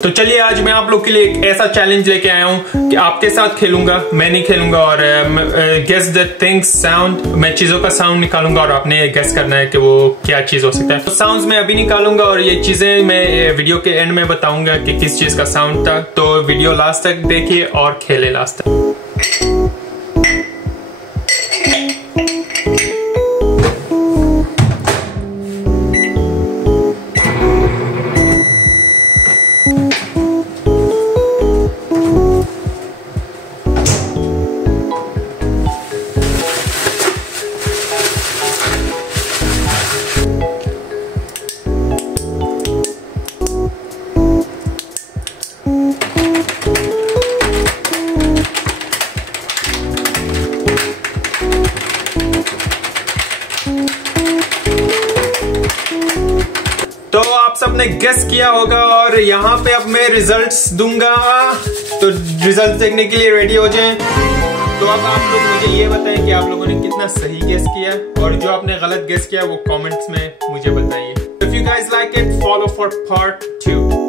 तो चलिए आज मैं आप लोग के लिए एक ऐसा चैलेंज लेके आया हूँ कि आपके साथ खेलूंगा, मैं नहीं खेलूंगा और गेस द थिंग्स साउंड, मैं चीजों का साउंड निकालूंगा और आपने गेस करना है कि वो क्या चीज हो सकता है। तो साउंड्स मैं अभी निकालूंगा और ये चीजें मैं वीडियो के एंड में बताऊंगा कि किस चीज का साउंड था। तो वीडियो लास्ट तक देखिए और खेले लास्ट तक। तो आप सबने गेस किया होगा और यहाँ पे अब मैं रिजल्ट्स दूंगा, तो रिजल्ट देखने के लिए रेडी हो जाएं। तो अब आप लोग मुझे ये बताएं कि आप लोगों ने कितना सही गेस किया और जो आपने गलत गेस किया वो कमेंट्स में मुझे बताइए। If you guys like it, follow for part 2।